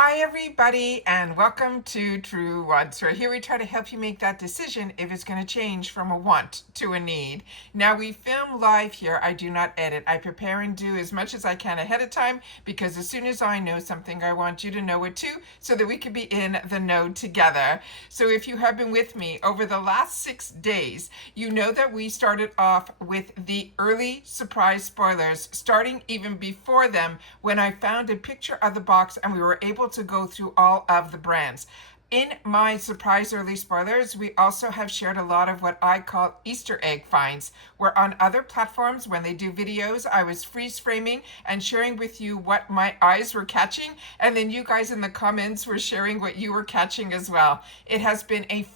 Hi everybody and welcome to Truewants, where here we try to help you make that decision if it's going to change from a want to a need. Now we film live here. I do not edit. I prepare and do as much as I can ahead of time because as soon as I know something, I want you to know it too so that we can be in the know together. So if you have been with me over the last 6 days, you know that we started off with the early surprise spoilers, starting even before them when I found a picture of the box and we were able to go through all of the brands. In my surprise early spoilers, we also have shared a lot of what I call Easter egg finds, where on other platforms, when they do videos, I was freeze framing and sharing with you what my eyes were catching, and then you guys in the comments were sharing what you were catching as well. It has been a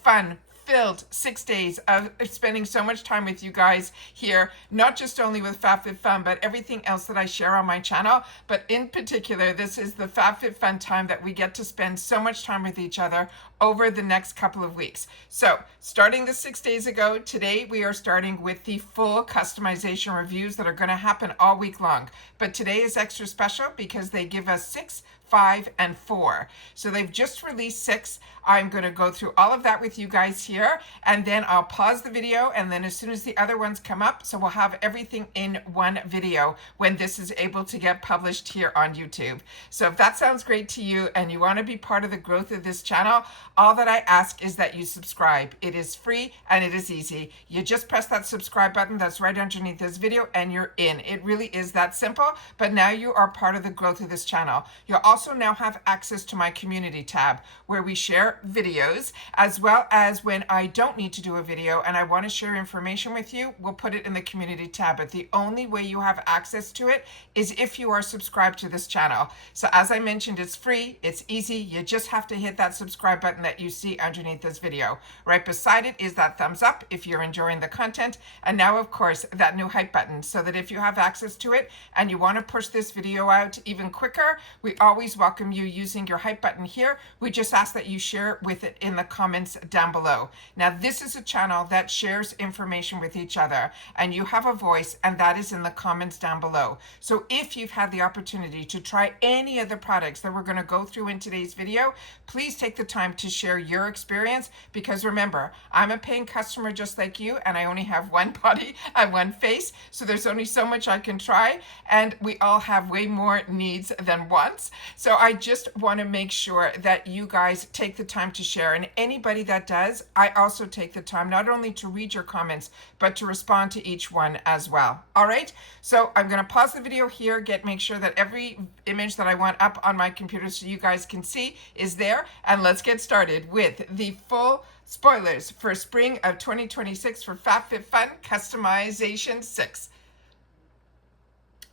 filled 6 days of spending so much time with you guys here, not just only with FabFitFun, but everything else that I share on my channel. But in particular, this is the FabFitFun time that we get to spend so much time with each other over the next couple of weeks. So starting the 6 days ago, today we are starting with the full customization reviews that are going to happen all week long. But today is extra special because they give us 6, 5, and 4. So they've just released 6. I'm going to go through all of that with you guys here, and then I'll pause the video, and then as soon as the other ones come up, so we'll have everything in one video when this is able to get published here on YouTube. So if that sounds great to you and you want to be part of the growth of this channel, all that I ask is that you subscribe. It is free and it is easy. You just press that subscribe button that's right underneath this video and you're in. It really is that simple, but now you are part of the growth of this channel. You'll also now have access to my community tab where we share videos, as well as when I don't need to do a video and I want to share information with you, we'll put it in the community tab. But the only way you have access to it is if you are subscribed to this channel. So as I mentioned, it's free, it's easy. You just have to hit that subscribe button that you see underneath this video. Right beside it is that thumbs up if you're enjoying the content. And now, of course, that new hype button, so that if you have access to it and you want to push this video out even quicker, we always welcome you using your hype button here. We just ask that you share with it in the comments down below. Now, this is a channel that shares information with each other, and you have a voice, and that is in the comments down below. So if you've had the opportunity to try any of the products that we're going to go through in today's video, please take the time to share your experience, because remember, I'm a paying customer just like you, and I only have one body and one face, so there's only so much I can try, and we all have way more needs than wants. So I just want to make sure that you guys take the time to share, and anybody that does, I also take the time not only to read your comments, but to respond to each one as well. All right, so I'm going to pause the video here, make sure that every image that I want up on my computer so you guys can see is there, and let's get started with the full spoilers for spring of 2026 for FabFitFun Customization 6.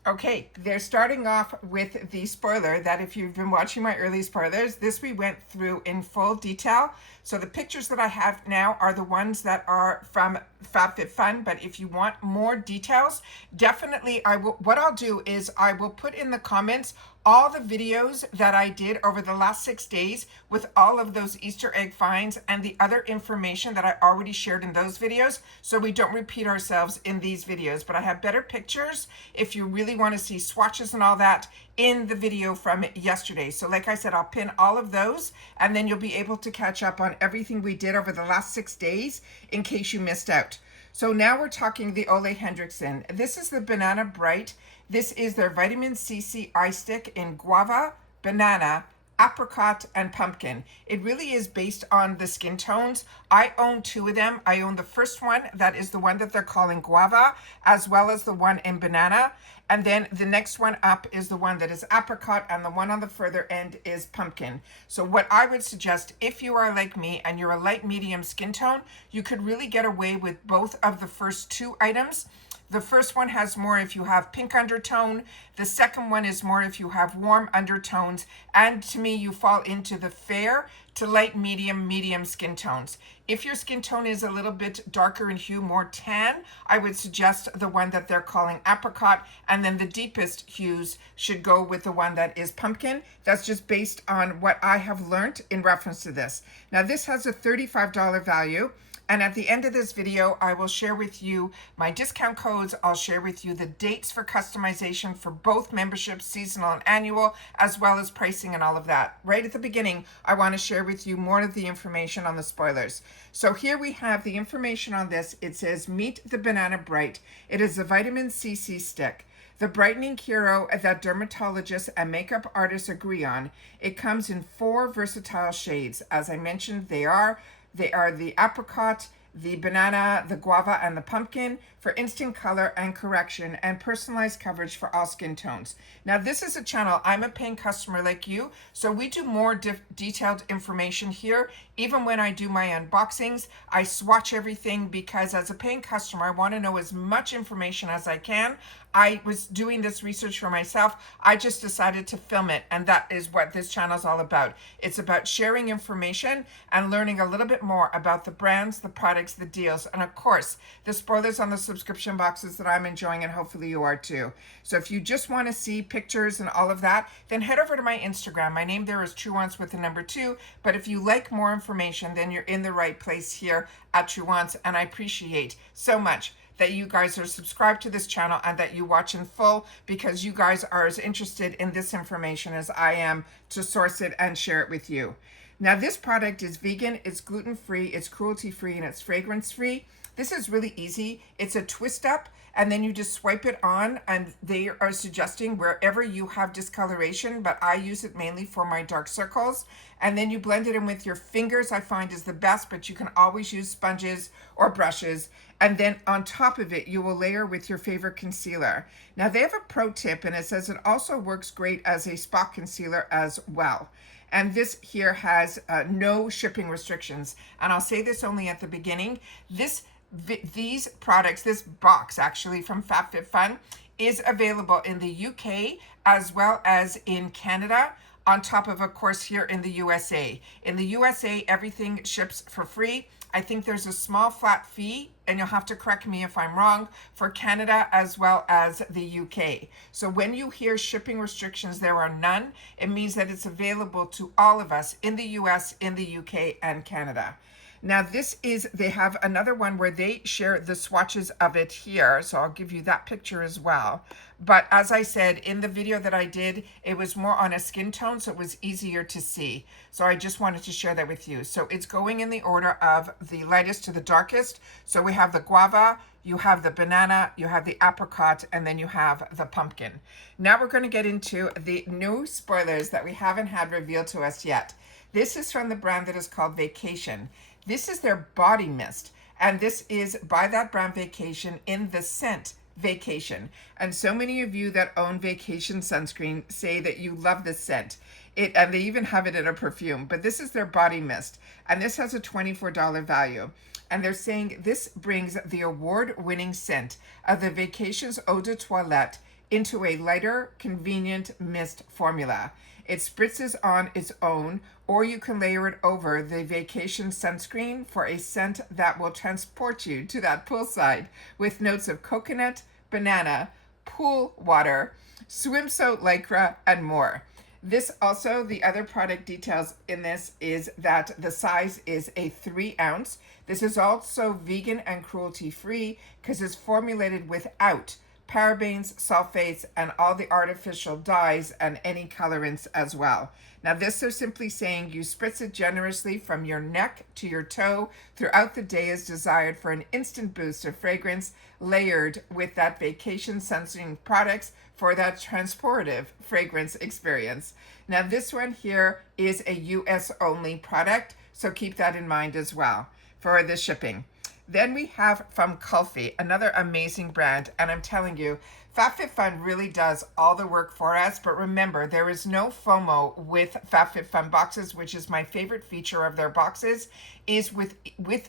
Okay, they're starting off with the spoiler that if you've been watching my early spoilers, this we went through in full detail. So the pictures that I have now are the ones that are from FabFitFun, but if you want more details, definitely what I'll do is I will put in the comments all the videos that I did over the last 6 days with all of those Easter egg finds and the other information that I already shared in those videos, so we don't repeat ourselves in these videos. But I have better pictures if you really want to see swatches and all that in the video from yesterday. So like I said, I'll pin all of those, and then you'll be able to catch up on everything we did over the last 6 days in case you missed out. So now we're talking the Ole Henriksen. This is the Banana Bright. This is their vitamin CC eye stick in guava, banana, apricot, and pumpkin. It really is based on the skin tones. I own 2 of them. I own the first one, that is the one that they're calling guava, as well as the one in banana. And then the next one up is the one that is apricot, and the one on the further end is pumpkin. So what I would suggest, if you are like me and you're a light medium skin tone, you could really get away with both of the first 2 items. The first one has more if you have pink undertone. The second one is more if you have warm undertones. And to me, you fall into the fair to light medium skin tones. If your skin tone is a little bit darker in hue, more tan, I would suggest the one that they're calling apricot. And then the deepest hues should go with the one that is pumpkin. That's just based on what I have learned in reference to this. Now, this has a $35 value. And at the end of this video, I will share with you my discount codes. I'll share with you the dates for customization for both memberships, seasonal and annual, as well as pricing and all of that. Right at the beginning, I want to share with you more of the information on the spoilers. So here we have the information on this. It says, Meet the Banana Bright. It is a vitamin C stick. The brightening hero that dermatologists and makeup artists agree on. It comes in 4 versatile shades. As I mentioned, they are the apricot, the banana, the guava, and the pumpkin for instant color and correction and personalized coverage for all skin tones. Now, this is a channel, I'm a paying customer like you, so we do more detailed information here. Even when I do my unboxings, I swatch everything because as a paying customer, I want to know as much information as I can. I was doing this research for myself. I just decided to film it, and that is what this channel is all about. It's about sharing information and learning a little bit more about the brands, the products, the deals, and of course, the spoilers on the subscription boxes that I'm enjoying, and hopefully you are too. So if you just want to see pictures and all of that, then head over to my Instagram. My name there is Truewants with the number 2, but if you like more information, then you're in the right place here at Truewants, and I appreciate so much that you guys are subscribed to this channel and that you watch in full, because you guys are as interested in this information as I am to source it and share it with you. Now, this product is vegan, it's gluten-free, it's cruelty-free, and it's fragrance-free. This is really easy. It's a twist up, and then you just swipe it on, and they are suggesting wherever you have discoloration, but I use it mainly for my dark circles. And then you blend it in with your fingers, I find is the best, but you can always use sponges or brushes. And then on top of it, you will layer with your favorite concealer. Now, they have a pro tip, and it says it also works great as a spot concealer as well. And this here has no shipping restrictions. And I'll say this only at the beginning. These products, this box actually from FabFitFun, is available in the UK as well as in Canada, on top of course, here in the USA. In the USA, everything ships for free. I think there's a small flat fee, and you'll have to correct me if I'm wrong, for Canada as well as the UK. So when you hear shipping restrictions, there are none. It means that it's available to all of us in the US, in the UK, and Canada. Now, they have another one where they share the swatches of it here. So I'll give you that picture as well. But as I said, in the video that I did, it was more on a skin tone, so it was easier to see. So I just wanted to share that with you. So it's going in the order of the lightest to the darkest. So we have the guava, you have the banana, you have the apricot, and then you have the pumpkin. Now we're going to get into the new spoilers that we haven't had revealed to us yet. This is from the brand that is called Vacation. This is their body mist, and this is by that brand Vacation in the scent Vacation. And so many of you that own Vacation sunscreen say that you love this scent. And they even have it in a perfume, but this is their body mist, and this has a $24 value. And they're saying this brings the award-winning scent of the Vacations Eau de Toilette into a lighter, convenient mist formula. It spritzes on its own, or you can layer it over the Vacation sunscreen for a scent that will transport you to that poolside with notes of coconut, banana, pool water, swimsuit lycra, and more. This also, the other product details in this is that the size is a 3 ounce. This is also vegan and cruelty-free because it's formulated without parabens, sulfates, and all the artificial dyes and any colorants as well. Now, this is simply saying you spritz it generously from your neck to your toe throughout the day as desired for an instant boost of fragrance, layered with that Vacation sunscreen products for that transportive fragrance experience. Now, this one here is a US only product, so keep that in mind as well for the shipping. Then we have from Kulfi, another amazing brand, and I'm telling you, FabFitFun really does all the work for us, but remember, there is no FOMO with FabFitFun boxes, which is my favorite feature of their boxes, is with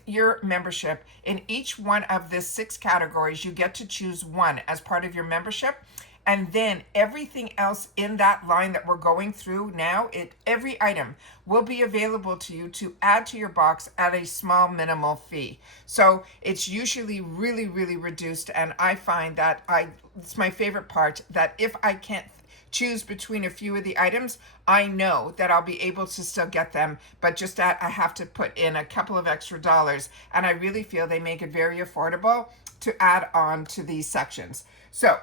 your membership. In each one of the 6 categories, you get to choose one as part of your membership. And then everything else in that line that we're going through now, every item will be available to you to add to your box at a small minimal fee. So it's usually really, really reduced. And I find that it's my favorite part, that if I can't choose between a few of the items, I know that I'll be able to still get them, but just that I have to put in a couple of extra dollars. And I really feel they make it very affordable to add on to these sections. So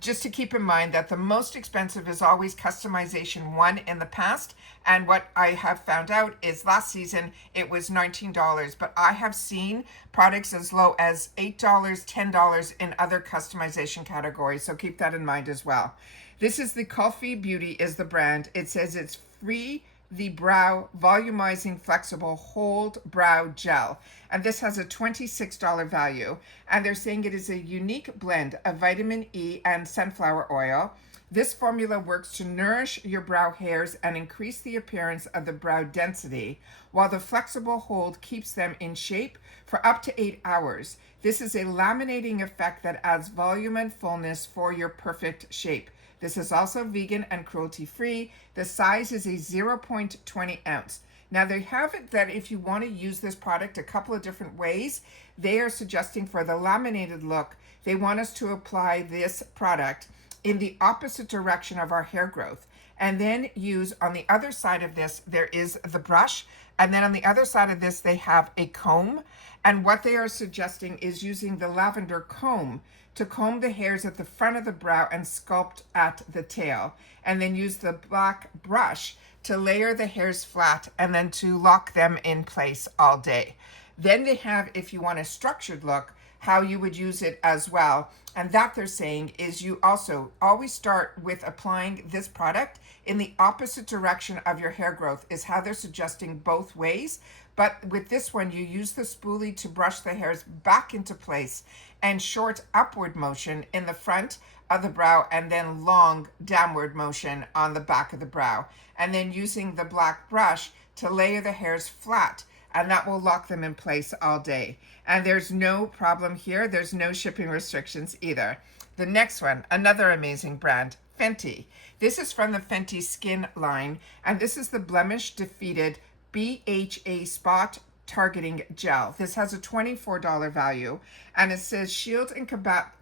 just to keep in mind that the most expensive is always customization 1 in the past. And what I have found out is last season it was $19, but I have seen products as low as $8, $10 in other customization categories. So keep that in mind as well. This is the Coffee Beauty is the brand. It says it's free the brow volumizing flexible hold brow gel, and this has a $26 value, and they're saying it is a unique blend of vitamin E and sunflower oil. This formula works to nourish your brow hairs and increase the appearance of the brow density, while the flexible hold keeps them in shape for up to 8 hours. This is a laminating effect that adds volume and fullness for your perfect shape. This is also vegan and cruelty-free. The size is a 0.20 ounce. Now they have it that if you want to use this product a couple of different ways, they are suggesting for the laminated look, they want us to apply this product in the opposite direction of our hair growth. And then use on the other side of this, there is the brush. And then on the other side of this, they have a comb. And what they are suggesting is using the lavender comb to comb the hairs at the front of the brow and sculpt at the tail. And then use the black brush to layer the hairs flat and then to lock them in place all day. Then they have, if you want a structured look, how you would use it as well. And that they're saying is you also always start with applying this product in the opposite direction of your hair growth is how they're suggesting both ways. But with this one, you use the spoolie to brush the hairs back into place and short upward motion in the front of the brow and then long downward motion on the back of the brow. And then using the black brush to layer the hairs flat, and that will lock them in place all day. And there's no problem here. There's no shipping restrictions either. The next one, another amazing brand, Fenty. This is from the Fenty Skin line, and this is the Blemish Defeated BHA Spot Targeting Gel. This has a $24 value, and it says shield and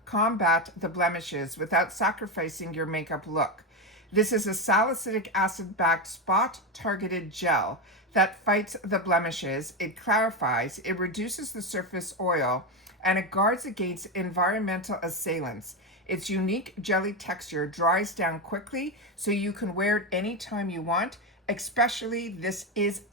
combat the blemishes without sacrificing your makeup look. This is a salicylic acid-backed spot targeted gel that fights the blemishes, it clarifies, it reduces the surface oil, and it guards against environmental assailants. Its unique jelly texture dries down quickly, so you can wear it anytime you want. Especially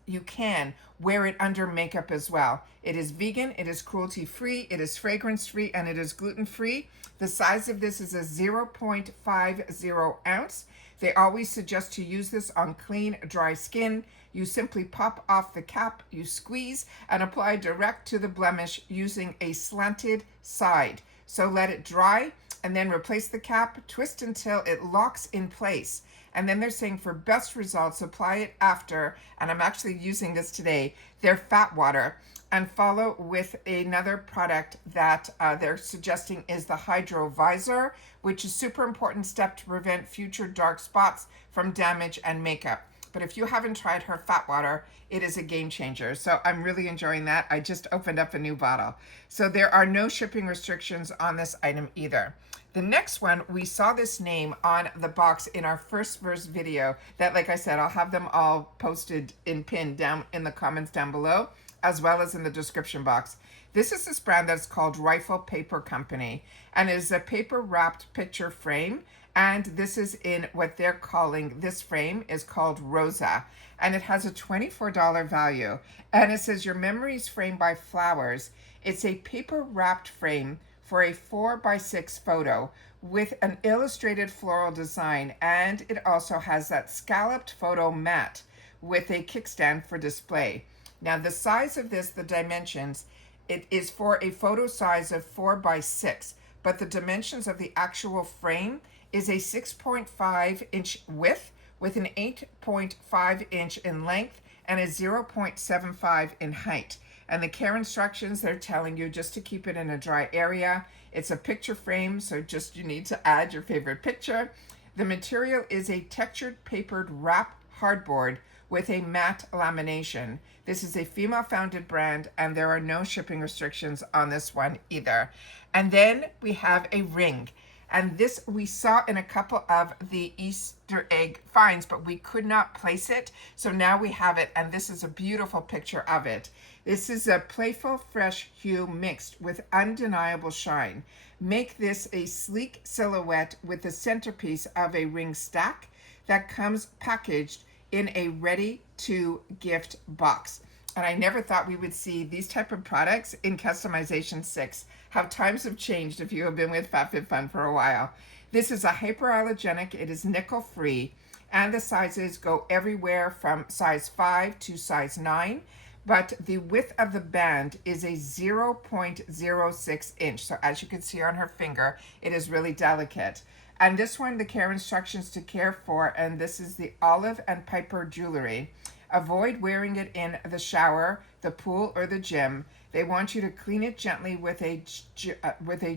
you can wear it under makeup as well. It is vegan, it is cruelty-free, it is fragrance-free, and it is gluten-free. The size of this is a 0.50 ounce. They always suggest to use this on clean, dry skin. You simply pop off the cap, you squeeze, and apply direct to the blemish using a slanted side. So let it dry, and then replace the cap, twist until it locks in place. And then they're saying for best results, apply it after, and I'm actually using this today, their fat water, and follow with another product that they're suggesting is the Hydro Visor, which is super important step to prevent future dark spots from damage and makeup. But if you haven't tried her fat water, it is a game changer. So I'm really enjoying that. I just opened up a new bottle. So there are no shipping restrictions on this item either. The next one, we saw this name on the box in our first video that, like I said, I'll have them all posted in pinned down in the comments down below, as well as in the description box. This is this brand that's called Rifle Paper Company, and it is a paper wrapped picture frame. And this is in what they're calling, this frame is called Rosa, and it has a $24 value. And it says your memories framed by flowers. It's a paper wrapped frame for a 4x6 photo with an illustrated floral design, and it also has that scalloped photo mat with a kickstand for display. Now the size of this, the dimensions, it is for a photo size of 4x6, but the dimensions of the actual frame is a 6.5 inch width with an 8.5 inch in length and a 0.75 in height. And the care instructions, they're telling you just to keep it in a dry area. It's a picture frame, so just you need to add your favorite picture. The material is a textured papered wrap hardboard with a matte lamination. This is a female-founded brand, and there are no shipping restrictions on this one either. And then we have a ring. And this we saw in a couple of the Easter egg finds, but we could not place it. So now we have it, and this is a beautiful picture of it. This is a playful, fresh hue mixed with undeniable shine. Make this a sleek silhouette with the centerpiece of a ring stack that comes packaged in a ready-to-gift box. And I never thought we would see these type of products in Customization 6. How times have changed if you have been with FabFitFun for a while. This is a hyperallergenic, it is nickel free, and the sizes go everywhere from size 5 to size 9, but the width of the band is a 0.06 inch. So as you can see on her finger, it is really delicate. And this one, the care instructions to care for, and this is the Olive and Piper jewelry. Avoid wearing it in the shower, the pool, or the gym. They want you to clean it gently with a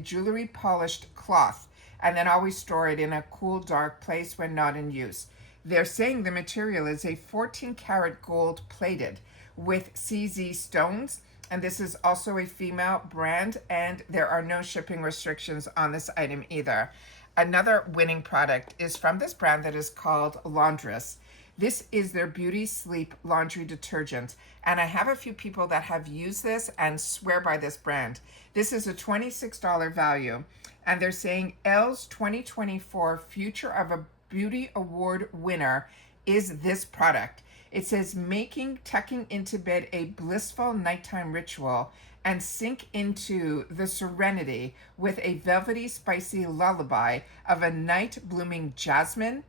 jewelry polished cloth, and then always store it in a cool, dark place when not in use. They're saying the material is a 14 karat gold plated with CZ stones, and this is also a female brand, and there are no shipping restrictions on this item either. Another winning product is from this brand that is called Laundress. This is their Beauty Sleep laundry detergent, and I have a few people that have used this and swear by this brand. This is a $26 value, and they're saying Elle's 2024 Future of a Beauty Award winner is this product. It says, making tucking into bed a blissful nighttime ritual and sink into the serenity with a velvety, spicy lullaby of a night blooming jasmine,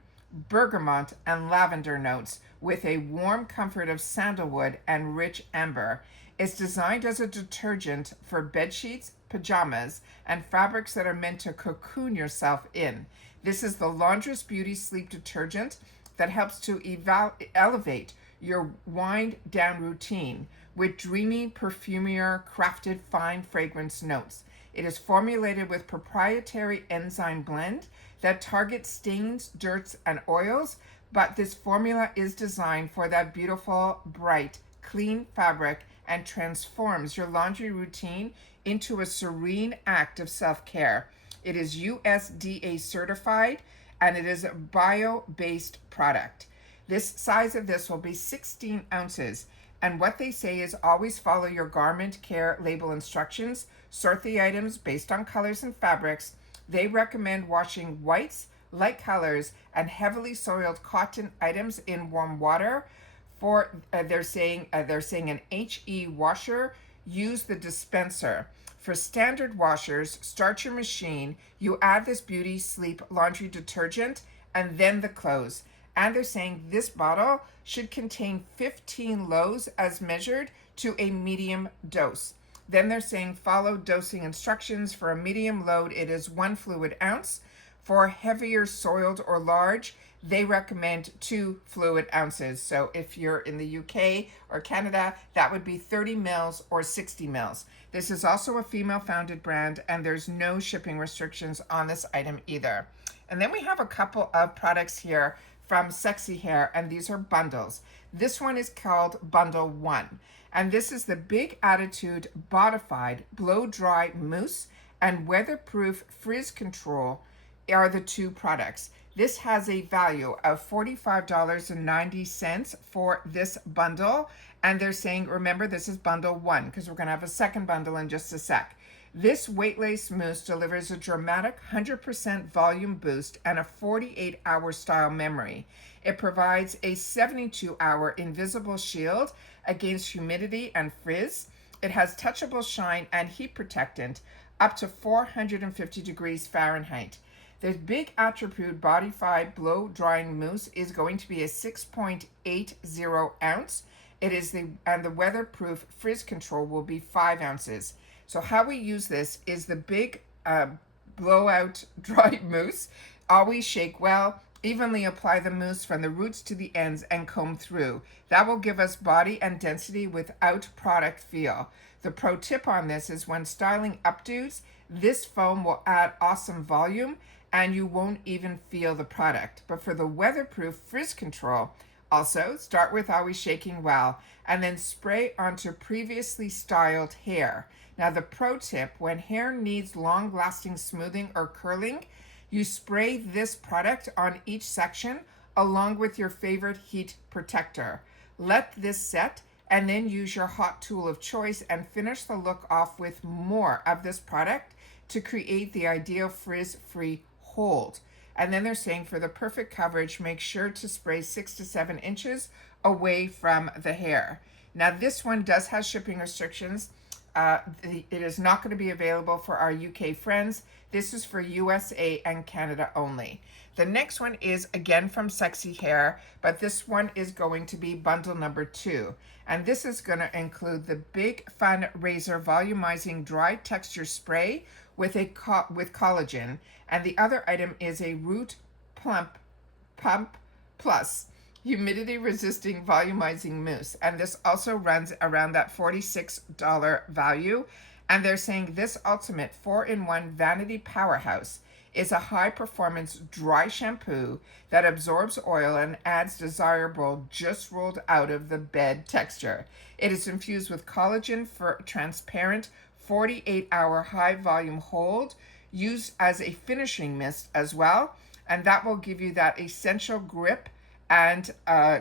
bergamot, and lavender notes with a warm comfort of sandalwood and rich amber. It's designed as a detergent for bed sheets, pajamas, and fabrics that are meant to cocoon yourself in. This is the Laundress Beauty Sleep Detergent that helps to elevate your wind down routine with dreamy, perfumier, crafted fine fragrance notes. It is formulated with proprietary enzyme blend that targets stains, dirts, and oils, but this formula is designed for that beautiful, bright, clean fabric and transforms your laundry routine into a serene act of self-care. It is USDA certified, and it is a bio-based product. This size of this will be 16 ounces. And what they say is always follow your garment care label instructions, sort the items based on colors and fabrics. They recommend washing whites, light colors, and heavily soiled cotton items in warm water. They're saying an HE washer, use the dispenser. For standard washers, start your machine, you add this Beauty Sleep laundry detergent, and then the clothes. And they're saying this bottle should contain 15 loads as measured to a medium dose. Then they're saying follow dosing instructions. For a medium load, it is 1 fluid ounce. For heavier soiled or large, they recommend 2 fluid ounces. So if you're in the UK or Canada, that would be 30 mils or 60 mils. This is also a female founded brand, and there's no shipping restrictions on this item either. And then we have a couple of products here from Sexy Hair, and these are bundles. This one is called Bundle 1, and this is the Big Attitude Bodified Blow Dry Mousse and Weatherproof Frizz Control are the two products. This has a value of $45.90 for this bundle, and they're saying, remember, this is Bundle 1 because we're going to have a second bundle in just a sec. This weightless mousse delivers a dramatic 100% volume boost and a 48-hour style memory. It provides a 72-hour invisible shield against humidity and frizz. It has touchable shine and heat protectant up to 450 degrees Fahrenheit. The Big Attribute Bodified Blow Drying Mousse is going to be a 6.80 ounce. And the Weatherproof Frizz Control will be 5 ounces. So how we use this is the big blowout dry mousse. Always shake well. Evenly apply the mousse from the roots to the ends and comb through. That will give us body and density without product feel. The pro tip on this is when styling updos, this foam will add awesome volume and you won't even feel the product. But for the weatherproof frizz control, also start with always shaking well and then spray onto previously styled hair. Now the pro tip, when hair needs long-lasting smoothing or curling, You spray this product on each section along with your favorite heat protector. Let this set and then use your hot tool of choice and finish the look off with more of this product to create the ideal frizz-free hold. And then they're saying for the perfect coverage, make sure to spray 6 to 7 inches away from the hair. Now this one does have shipping restrictions. It is not going to be available for our UK friends. This is for USA and Canada only. The next one is again from Sexy Hair, but this one is going to be bundle number 2. And this is going to include the Big Fun Razor Volumizing Dry Texture Spray with collagen. And the other item is a Root Pump Plus humidity resisting volumizing mousse, and this also runs around that $46 value. And they're saying this ultimate 4-in-1 vanity powerhouse is a high performance dry shampoo that absorbs oil and adds desirable just rolled out of the bed texture. It is infused with collagen for transparent 48-hour high volume hold, used as a finishing mist as well, and that will give you that essential grip and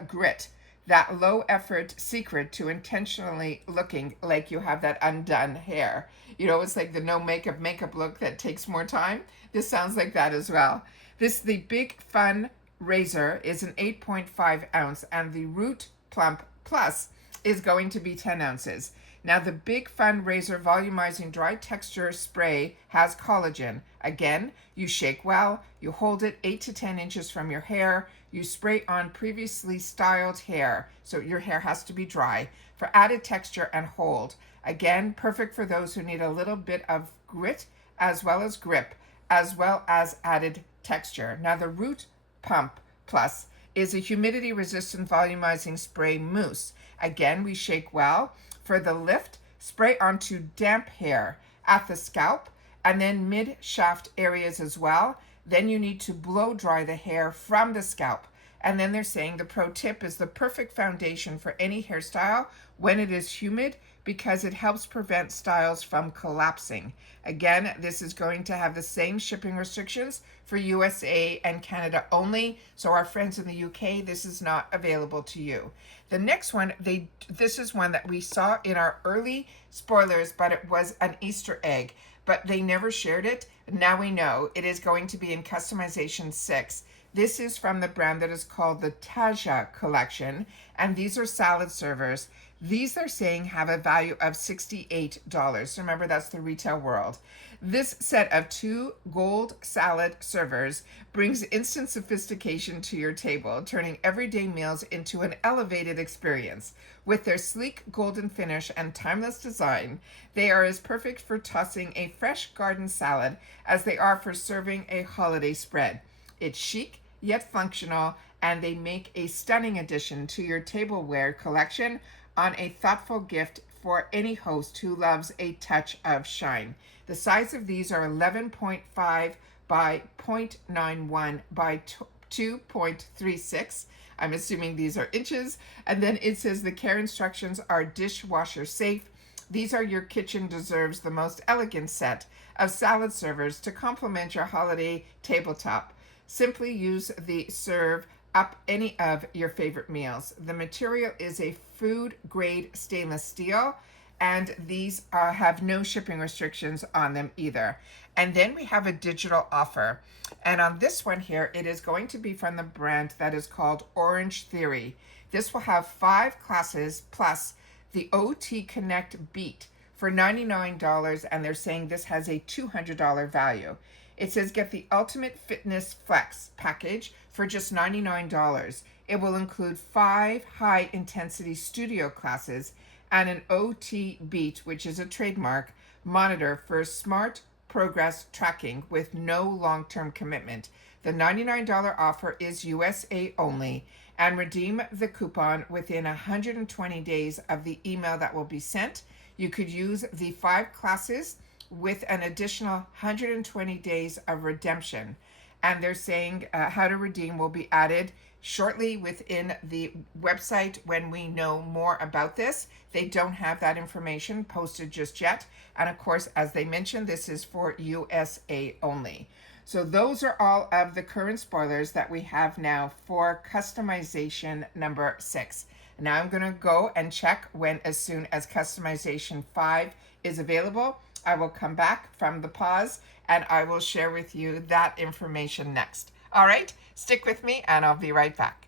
grit, that low effort secret to intentionally looking like you have that undone hair. You know, it's like the no makeup look that takes more time. This sounds like that as well. The Big Fun Razor is an 8.5 ounce, and the Root Plump Plus is going to be 10 ounces. Now the Big Fun Razor Volumizing Dry Texture Spray has collagen. Again, you shake well, you hold it 8 to 10 inches from your hair, you spray on previously styled hair, so your hair has to be dry, for added texture and hold. Again, perfect for those who need a little bit of grit as well as grip, as well as added texture. Now the Root Pump Plus is a humidity resistant volumizing spray mousse. Again, we shake well. For the lift, spray onto damp hair at the scalp and then mid-shaft areas as well. Then you need to blow dry the hair from the scalp. And then they're saying the pro tip is the perfect foundation for any hairstyle when it is humid, because it helps prevent styles from collapsing. Again, this is going to have the same shipping restrictions for USA and Canada only. So our friends in the UK, this is not available to you. The next one, this is one that we saw in our early spoilers, but it was an Easter egg, but they never shared it. Now we know it is going to be in customization 6. This is from the brand that is called the Taja collection, and these are salad servers. These they're saying have a value of $68. Remember, that's the retail world. This set of 2 gold salad servers brings instant sophistication to your table, turning everyday meals into an elevated experience. With their sleek golden finish and timeless design, they are as perfect for tossing a fresh garden salad as they are for serving a holiday spread. It's chic yet functional, and they make a stunning addition to your tableware collection on a thoughtful gift for any host who loves a touch of shine. The size of these are 11.5 by 0.91 by 2.36. I'm assuming these are inches. And then it says the care instructions are dishwasher safe. These are your kitchen deserves the most elegant set of salad servers to complement your holiday tabletop. Simply use the serve up any of your favorite meals. The material is a food grade stainless steel, and these have no shipping restrictions on them either. And then we have a digital offer, and on this one here, it is going to be from the brand that is called Orange Theory. This will have 5 classes plus the OT Connect Beat for $99, and they're saying this has a $200 value. It says get the Ultimate Fitness Flex package for just $99. It will include 5 high-intensity studio classes and an OT Beat, which is a trademark, monitor for smart progress tracking with no long-term commitment. The $99 offer is USA only, and redeem the coupon within 120 days of the email that will be sent. You could use the 5 classes with an additional 120 days of redemption. And they're saying how to redeem will be added shortly within the website when we know more about this. They don't have that information posted just yet. And of course, as they mentioned, this is for USA only. So those are all of the current spoilers that we have now for customization number 6. Now I'm going to go and check when as soon as customization 5 is available. I will come back from the pause and I will share with you that information next. All right, stick with me and I'll be right back.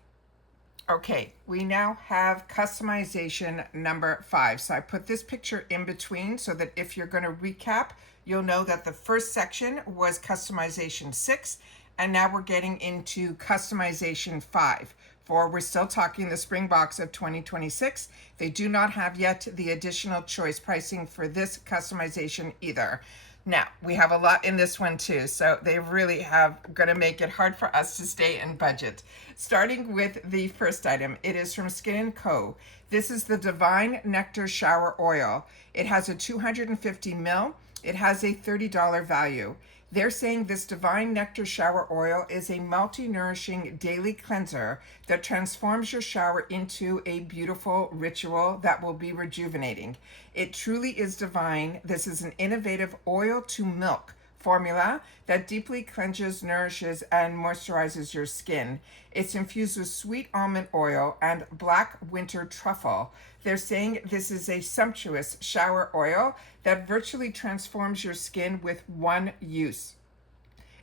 Okay, we now have customization number 5. So I put this picture in between so that if you're going to recap, you'll know that the first section was customization 6, and now we're getting into customization 5. For we're still talking the spring box of 2026. They do not have yet the additional choice pricing for this customization either. Now, we have a lot in this one too, so they really have going to make it hard for us to stay in budget. Starting with the first item, it is from Skin & Co. This is the Divine Nectar Shower Oil. It has a 250 ml. It has a $30 value. They're saying this Divine Nectar Shower Oil is a multi-nourishing daily cleanser that transforms your shower into a beautiful ritual that will be rejuvenating. It truly is divine. This is an innovative oil to milk formula that deeply cleanses, nourishes, and moisturizes your skin. It's infused with sweet almond oil and black winter truffle. They're saying this is a sumptuous shower oil that virtually transforms your skin with one use.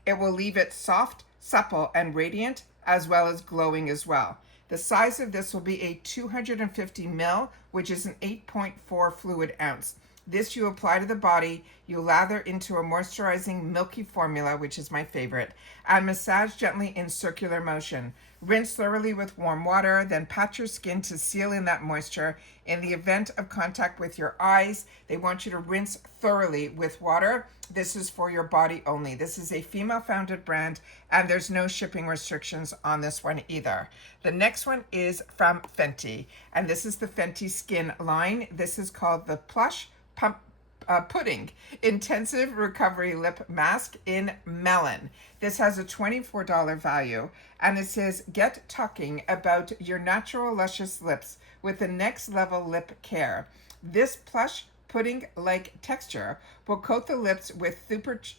It will leave it soft, supple, and radiant, as well as glowing as well. The size of this will be a 250 ml, which is an 8.4 fluid ounce. This you apply to the body, you lather into a moisturizing milky formula, which is my favorite, and massage gently in circular motion. Rinse thoroughly with warm water, then pat your skin to seal in that moisture. In the event of contact with your eyes, they want you to rinse thoroughly with water. This is for your body only. This is a female-founded brand, and there's no shipping restrictions on this one either. The next one is from Fenty, and this is the Fenty Skin line. This is called the Plush Pudding Intensive Recovery Lip Mask in Melon. This has a $24 value, and it says, get talking about your natural luscious lips with the next level lip care. This plush pudding-like texture will coat the lips with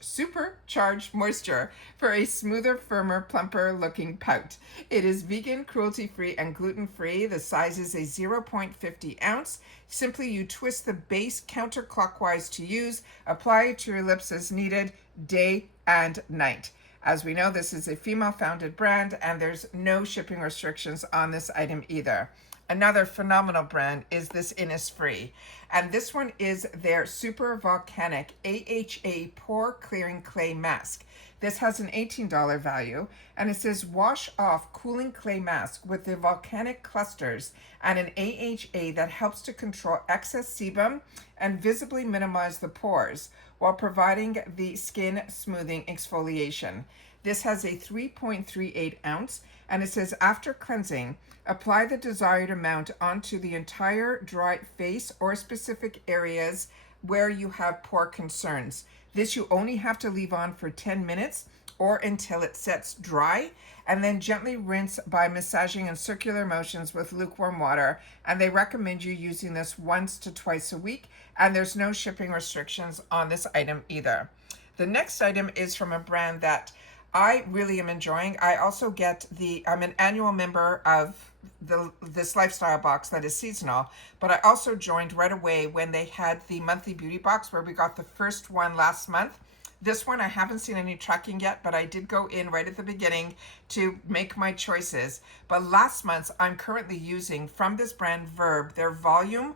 supercharged moisture for a smoother, firmer, plumper looking pout. It is vegan, cruelty-free, and gluten-free. The size is a 0.50 ounce. Simply you twist the base counterclockwise to use. Apply it to your lips as needed, day and night. As we know, this is a female-founded brand, and there's no shipping restrictions on this item either. Another phenomenal brand is this Innisfree, and this one is their Super Volcanic AHA Pore Clearing Clay Mask. This has an $18 value, and it says wash off cooling clay mask with the volcanic clusters and an AHA that helps to control excess sebum and visibly minimize the pores while providing the skin smoothing exfoliation. This has a 3.38 ounce, and it says after cleansing, apply the desired amount onto the entire dry face or specific areas where you have pore concerns. This you only have to leave on for 10 minutes or until it sets dry, and then gently rinse by massaging in circular motions with lukewarm water. And they recommend you using this once to twice a week, and there's no shipping restrictions on this item either. The next item is from a brand that I really am enjoying. I also get I'm an annual member of this lifestyle box that is seasonal, but I also joined right away when they had the monthly beauty box where we got the first one last month. This one I haven't seen any tracking yet, but I did go in right at the beginning to make my choices. But last month I'm currently using from this brand Verb their volume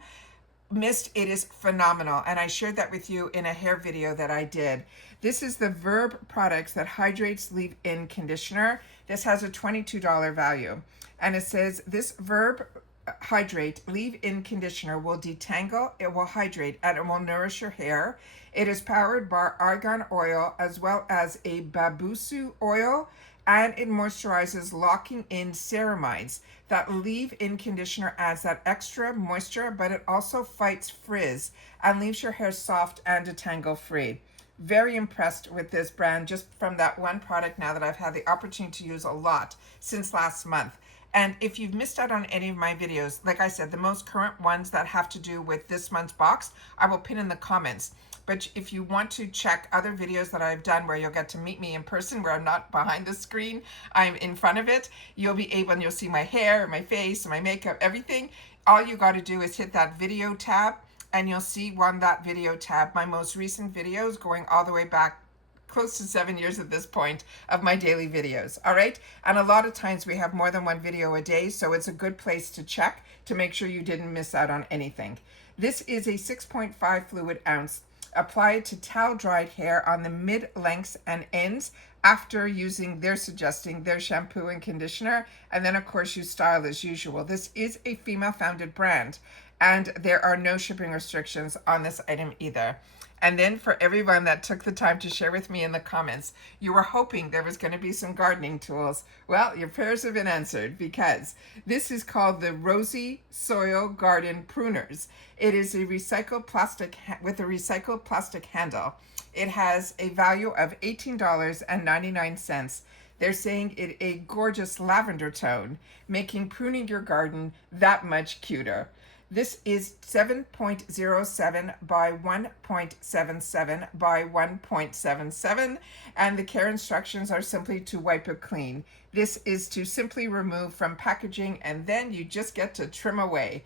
mist. It is phenomenal, and I shared that with you in a hair video that I did. This is the Verb Products That Hydrates Leave-In Conditioner. This has a $22 value, and it says this Verb Hydrate Leave-In Conditioner will detangle, it will hydrate, and it will nourish your hair. It is powered by argan oil as well as a babusu oil, and it moisturizes, locking in ceramides. That leave-in conditioner adds that extra moisture, but it also fights frizz and leaves your hair soft and detangle free. Very impressed with this brand just from that one product now that I've had the opportunity to use a lot since last month. And if you've missed out on any of my videos, like I said, the most current ones that have to do with this month's box, I will pin in the comments. But if you want to check other videos that I've done where you'll get to meet me in person, where I'm not behind the screen, I'm in front of it, you'll be able, and you'll see my hair, my face, my makeup, everything. All you got to do is hit that video tab, and you'll see on that video tab my most recent videos going all the way back close to 7 years at this point of my daily videos. All right. And a lot of times we have more than one video a day, so it's a good place to check to make sure you didn't miss out on anything. This is a 6.5 fluid ounce applied to towel dried hair on the mid lengths and ends after using, they're suggesting, their shampoo and conditioner. And then of course you style as usual. This is a female founded brand, and there are no shipping restrictions on this item either. And then for everyone that took the time to share with me in the comments, you were hoping there was going to be some gardening tools. Well, your prayers have been answered, because this is called the Rosy Soil Garden Pruners. It is a recycled plastic with a recycled plastic handle. It has a value of $18.99. They're saying it a gorgeous lavender tone, making pruning your garden that much cuter. This is 7.07 by 1.77 by 1.77, and the care instructions are simply to wipe it clean. This is to simply remove from packaging, and then you just get to trim away.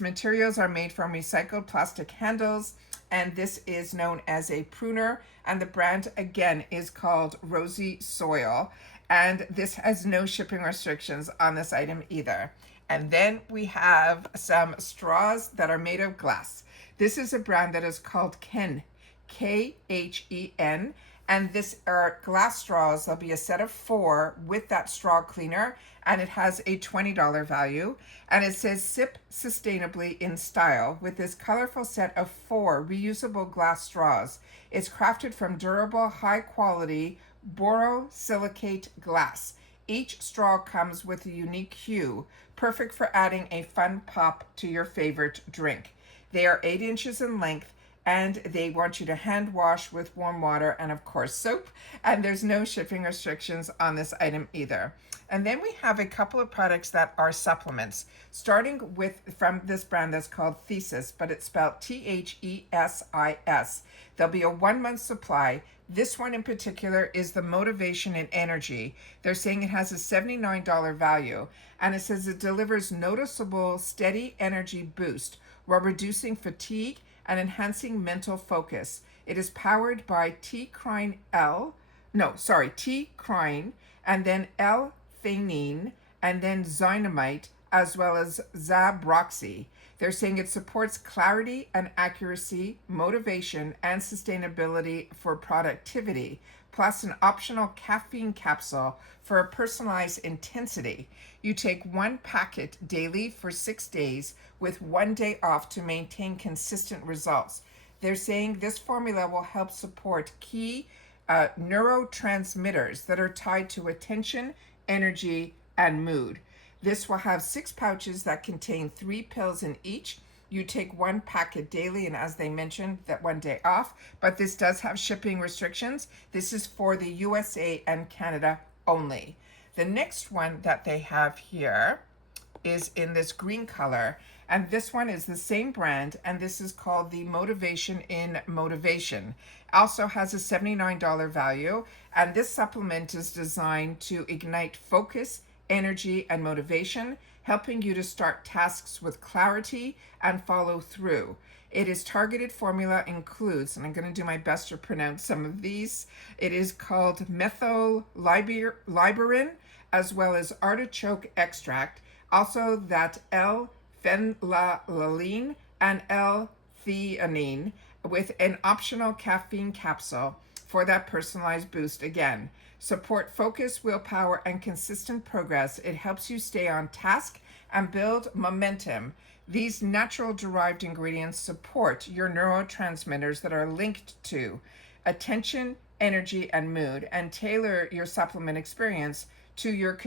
Materials are made from recycled plastic handles, and this is known as a pruner, and the brand again is called Rosy Soil, and this has no shipping restrictions on this item either. And then we have some straws that are made of glass. This is a brand that is called Ken, K-H-E-N, and this are glass straws. There'll be a set of 4 with that straw cleaner, and it has a $20 value. And it says sip sustainably in style with this colorful set of 4 reusable glass straws. It's crafted from durable, high quality borosilicate glass. Each straw comes with a unique hue, perfect for adding a fun pop to your favorite drink. They are 8 inches in length, and they want you to hand wash with warm water and of course soap, and there's no shipping restrictions on this item either. And then we have a couple of products that are supplements, starting with from this brand that's called Thesis, but it's spelled T-H-E-S-I-S. There'll be a 1-month supply. This one in particular is the Motivation and Energy. They're saying it has a $79 value, and it says it delivers noticeable steady energy boost while reducing fatigue and enhancing mental focus. It is powered by T-Crine, and then L-theanine, and then Zynamite, as well as Zabroxy. They're saying it supports clarity and accuracy, motivation, and sustainability for productivity, plus an optional caffeine capsule for a personalized intensity. You take 1 packet daily for 6 days with 1 day off to maintain consistent results. They're saying this formula will help support key neurotransmitters that are tied to attention, energy, and mood. This will have 6 pouches that contain 3 pills in each. You take 1 packet daily, and as they mentioned, that 1 day off, but this does have shipping restrictions. This is for the USA and Canada only. The next one that they have here is in this green color, and this one is the same brand, and this is called the Motivation in Motivation. Also has a $79 value, and this supplement is designed to ignite focus, energy, and motivation, helping you to start tasks with clarity and follow through. Its targeted formula includes, and I'm going to do my best to pronounce some of these, it is called methylliberin, as well as artichoke extract, also that L-phenylalanine and L-theanine, with an optional caffeine capsule for that personalized boost again. Support focus, willpower, and consistent progress. It helps you stay on task and build momentum. These natural derived ingredients support your neurotransmitters that are linked to attention, energy, and mood, and tailor your supplement experience to your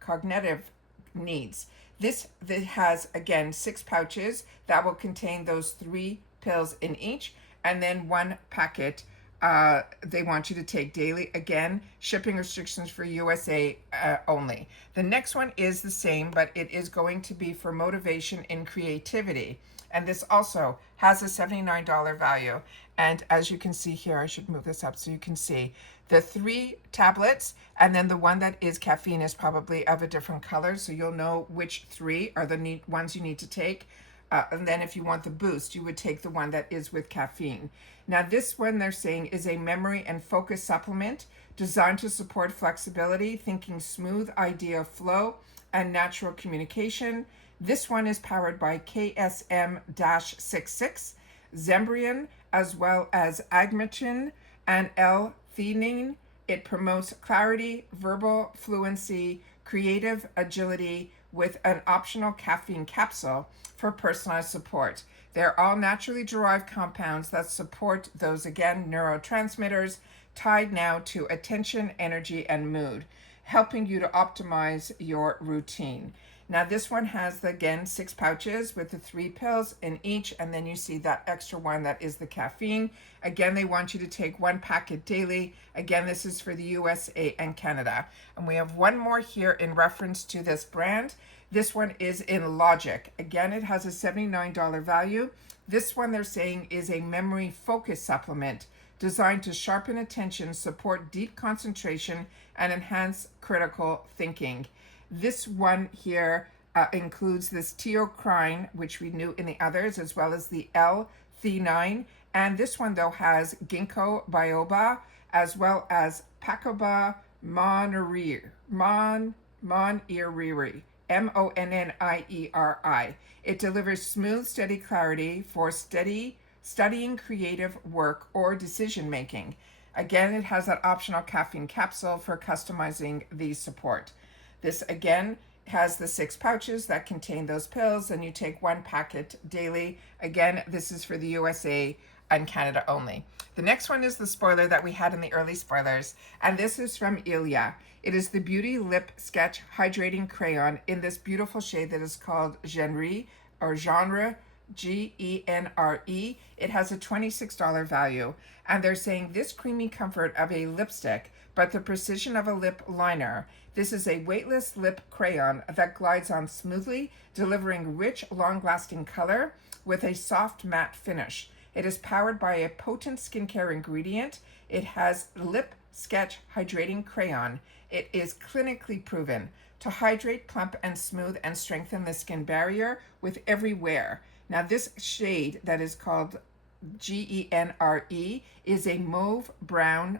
cognitive needs. This has, again, 6 pouches that will contain those 3 pills in each, and then 1 packet they want you to take daily. Again, shipping restrictions for USA only. The next one is the same, but it is going to be for motivation and creativity. And this also has a $79 value. And as you can see here, I should move this up so you can see the 3 tablets, and then the one that is caffeine is probably of a different color, so you'll know which 3 are the ones you need to take. And then if you want the boost, you would take the one that is with caffeine. Now this one they're saying is a memory and focus supplement designed to support flexibility, thinking smooth idea flow, and natural communication. This one is powered by KSM-66, Zembrian, as well as agmatin and L-theanine. It promotes clarity, verbal fluency, creative agility with an optional caffeine capsule for personalized support. They're all naturally derived compounds that support those, again, neurotransmitters tied now to attention, energy, and mood, helping you to optimize your routine. Now this one has, again, 6 pouches with the 3 pills in each, and then you see that extra one that is the caffeine. Again, they want you to take 1 packet daily. Again, this is for the USA and Canada. And we have one more here in reference to this brand. This one is in Logic. Again, it has a $79 value. This one they're saying is a memory focus supplement designed to sharpen attention, support deep concentration, and enhance critical thinking. This one here includes this teocrine, which we knew in the others, as well as the L-theanine. And this one, though, has ginkgo biloba, as well as pacoba monnieri, Monnieri. It delivers smooth, steady clarity for studying creative work or decision making. Again, it has that optional caffeine capsule for customizing the support. This again has the 6 pouches that contain those pills, and you take 1 packet daily. Again, this is for the USA and Canada only. The next one is the spoiler that we had in the early spoilers, and this is from Ilia. It is the Beauty Lip Sketch Hydrating Crayon in this beautiful shade that is called Genre, Genre. It has a $26 value, and they're saying this creamy comfort of a lipstick, but the precision of a lip liner. This is a weightless lip crayon that glides on smoothly, delivering rich, long-lasting color with a soft matte finish. It is powered by a potent skincare ingredient. It has Lip Sketch Hydrating Crayon. It is clinically proven to hydrate, plump, and smooth and strengthen the skin barrier with every wear. Now this shade that is called Genre is a mauve brown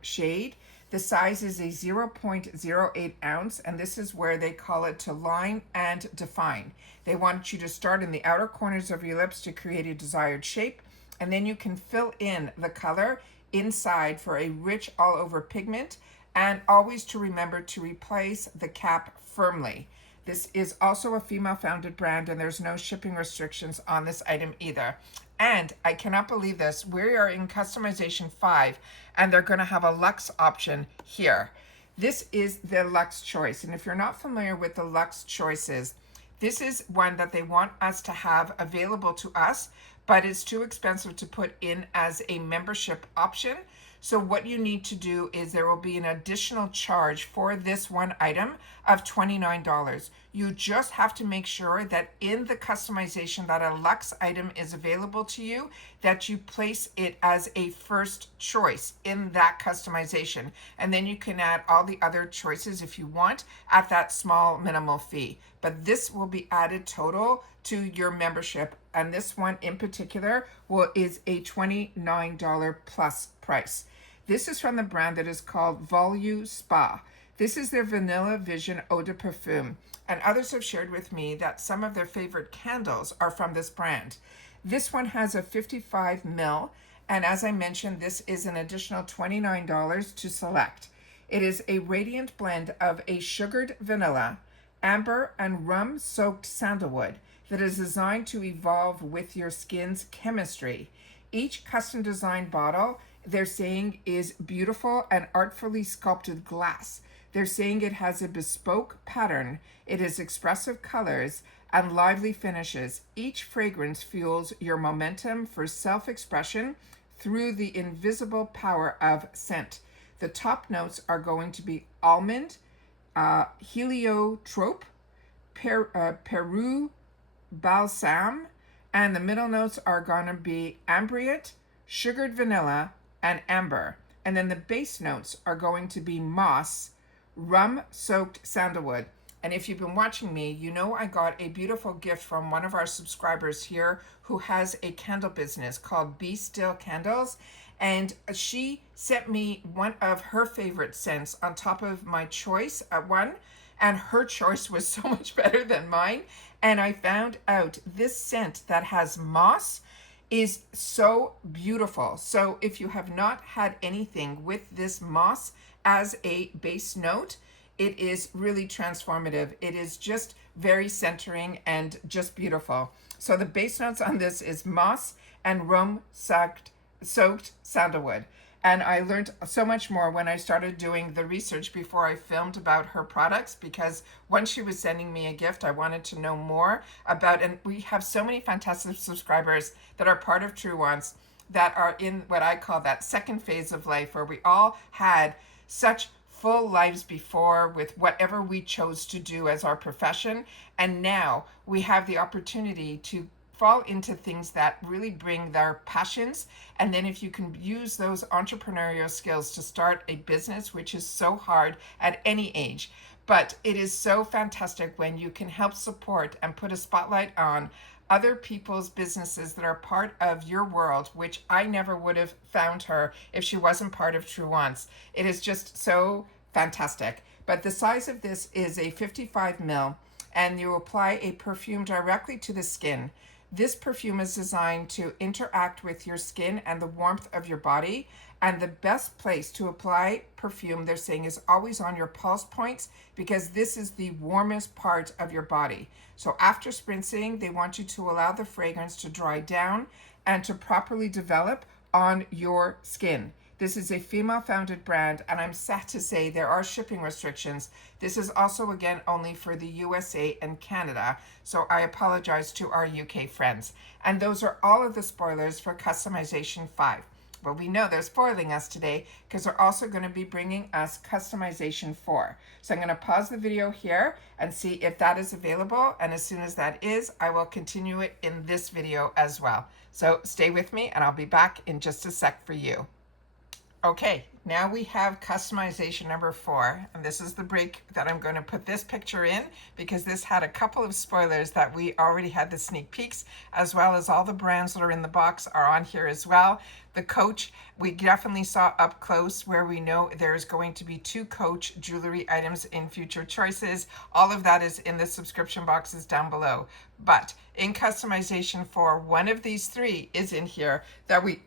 shade. The size is a 0.08 ounce, and this is where they call it to line and define. They want you to start in the outer corners of your lips to create a desired shape, and then you can fill in the color inside for a rich all over pigment, and always to remember to replace the cap firmly. This is also a female-founded brand, and there's no shipping restrictions on this item either. And I cannot believe this. We are in customization 5, and they're going to have a luxe option here. This is the luxe choice. And if you're not familiar with the luxe choices, this is one that they want us to have available to us, but it's too expensive to put in as a membership option. So what you need to do is there will be an additional charge for this one item of $29. You just have to make sure that in the customization that a luxe item is available to you, that you place it as a first choice in that customization. And then you can add all the other choices if you want at that small minimal fee. But this will be added total to your membership. And this one in particular is a $29 plus price. This is from the brand that is called Volu Spa. This is their Vanilla Vision Eau de Parfum, and others have shared with me that some of their favorite candles are from this brand. This one has a 55 ml, and as I mentioned, this is an additional $29 to select. It is a radiant blend of a sugared vanilla, amber, and rum-soaked sandalwood that is designed to evolve with your skin's chemistry. Each custom designed bottle, they're saying, is beautiful and artfully sculpted glass. They're saying it has a bespoke pattern. It has expressive colors and lively finishes. Each fragrance fuels your momentum for self-expression through the invisible power of scent. The top notes are going to be almond, heliotrope, Peru balsam, and the middle notes are going to be ambriate, sugared vanilla, and amber. And then the base notes are going to be moss, rum-soaked sandalwood. And if you've been watching me, you know I got a beautiful gift from one of our subscribers here who has a candle business called Be Still Candles. And she sent me one of her favorite scents on top of my choice one. And her choice was so much better than mine. And I found out this scent that has moss is so beautiful. So if you have not had anything with this moss as a base note, it is really transformative. It is just very centering and just beautiful. So the base notes on this is moss and rum-soaked sandalwood. And I learned so much more when I started doing the research before I filmed about her products, because once she was sending me a gift, I wanted to know more about, and we have so many fantastic subscribers that are part of Truewants that are in what I call that second phase of life, where we all had such full lives before with whatever we chose to do as our profession. And now we have the opportunity to fall into things that really bring their passions. And then if you can use those entrepreneurial skills to start a business, which is so hard at any age, but it is so fantastic when you can help support and put a spotlight on other people's businesses that are part of your world, which I never would have found her if she wasn't part of Truewants. It is just so fantastic. But the size of this is a 55 ml, and you apply a perfume directly to the skin. This perfume is designed to interact with your skin and the warmth of your body. And the best place to apply perfume, they're saying, is always on your pulse points, because this is the warmest part of your body. So after spritzing, they want you to allow the fragrance to dry down and to properly develop on your skin. This is a female-founded brand, and I'm sad to say there are shipping restrictions. This is also, again, only for the USA and Canada, so I apologize to our UK friends. And those are all of the spoilers for Customization 5. But we know they're spoiling us today because they're also going to be bringing us Customization 4. So I'm going to pause the video here and see if that is available. And as soon as that is, I will continue it in this video as well. So stay with me and I'll be back in just a sec for you. Okay, now we have customization number 4, and this is the break that I'm going to put this picture in, because this had a couple of spoilers that we already had the sneak peeks, as well as all the brands that are in the box are on here as well. The Coach, we definitely saw up close, where we know there's going to be 2 Coach jewelry items in future choices. All of that is in the subscription boxes down below. But in customization 4, one of these 3 is in here that we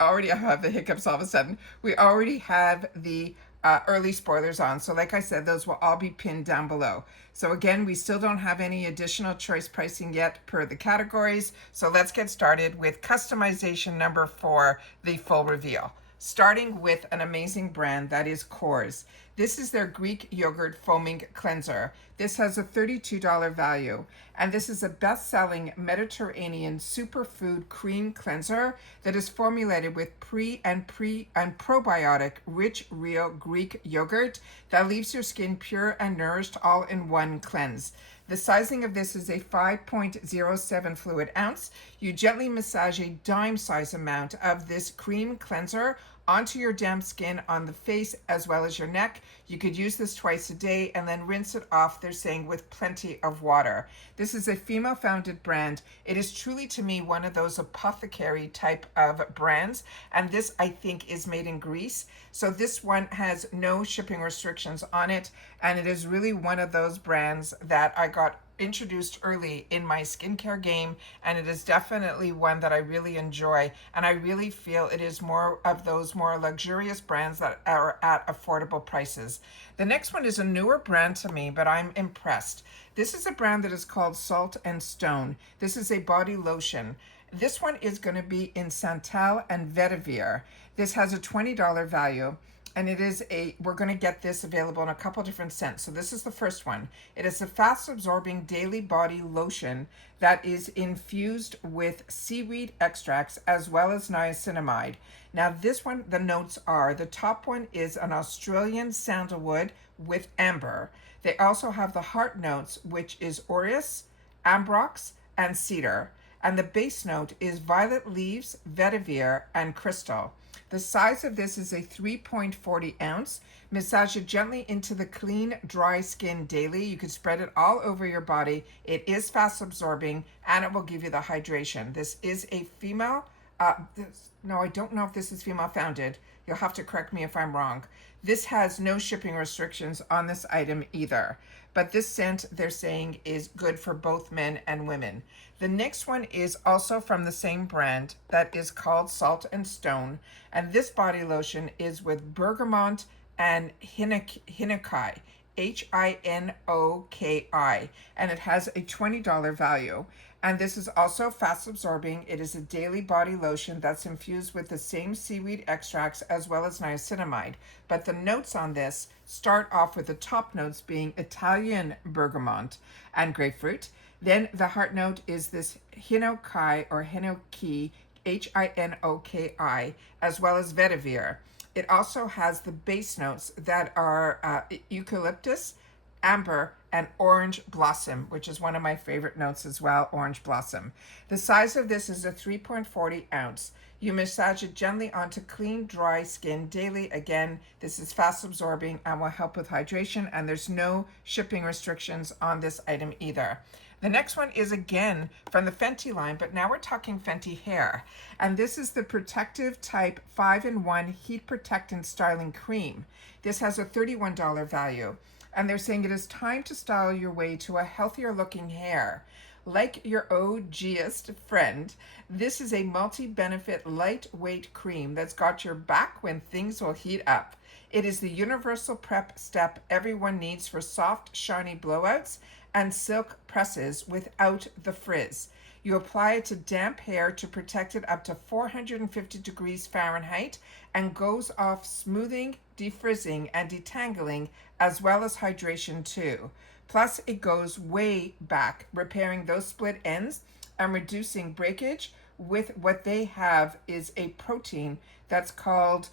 already have the hiccups all of a sudden. We already have the early spoilers on. So like I said, those will all be pinned down below. So again, we still don't have any additional choice pricing yet per the categories. So let's get started with customization number 4, the full reveal. Starting with an amazing brand that is Coors. This is their Greek yogurt foaming cleanser. This has a $32 value, and this is a best-selling Mediterranean superfood cream cleanser that is formulated with pre and probiotic rich real Greek yogurt that leaves your skin pure and nourished all in one cleanse. The sizing of this is a 5.07 fluid ounce. You gently massage a dime size amount of this cream cleanser onto your damp skin on the face as well as your neck. You could use this twice a day and then rinse it off, they're saying, with plenty of water. This is a female-founded brand. It is truly, to me, one of those apothecary type of brands, and this, I think, is made in Greece. So this one has no shipping restrictions on it, and it is really one of those brands that I got introduced early in my skincare game, and it is definitely one that I really enjoy, and I really feel it is more of those more luxurious brands that are at affordable prices. The next one is a newer brand to me, but I'm impressed. This is a brand that is called Salt and Stone. This is a body lotion. This one is going to be in Santal and Vetiver. This has a $20 value. and we're going to get this available in a couple different scents. So this is the first one. It is a fast absorbing daily body lotion that is infused with seaweed extracts as well as niacinamide. Now this one, the notes are, the top one is an Australian sandalwood with amber. They also have the heart notes, which is orris, ambrox, and cedar. And the base note is violet leaves, vetiver, and crystal. The size of this is a 3.40 ounce. Massage it gently into the clean, dry skin daily. You can spread it all over your body. It is fast absorbing and it will give you the hydration. This is a female, no, I don't know if this is female founded. You'll have to correct me if I'm wrong. This has no shipping restrictions on this item either. But this scent, they're saying, is good for both men and women. The next one is also from the same brand that is called Salt and Stone. And this body lotion is with bergamot and hinoki, Hinoki. And it has a $20 value. And this is also fast absorbing. It is a daily body lotion that's infused with the same seaweed extracts as well as niacinamide. But the notes on this start off with the top notes being Italian bergamot and grapefruit. Then the heart note is this hinoki or hinoki, Hinoki, as well as vetiver. It also has the base notes that are eucalyptus, amber, and orange blossom, which is one of my favorite notes as well, orange blossom. The size of this is a 3.40 ounce. You massage it gently onto clean, dry skin daily. Again, this is fast absorbing and will help with hydration, and there's no shipping restrictions on this item either. The next one is again from the Fenty line, but now we're talking Fenty hair. And this is the Protective Type 5-in-1 Heat Protectant Styling Cream. This has a $31 value. And they're saying it is time to style your way to a healthier looking hair. Like your OGist friend, this is a multi-benefit lightweight cream that's got your back when things will heat up. It is the universal prep step everyone needs for soft, shiny blowouts and silk presses without the frizz. You apply it to damp hair to protect it up to 450 degrees Fahrenheit and goes off smoothing, defrizzing, and detangling, as well as hydration too. Plus, it goes way back, repairing those split ends and reducing breakage with what they have is a protein that's called,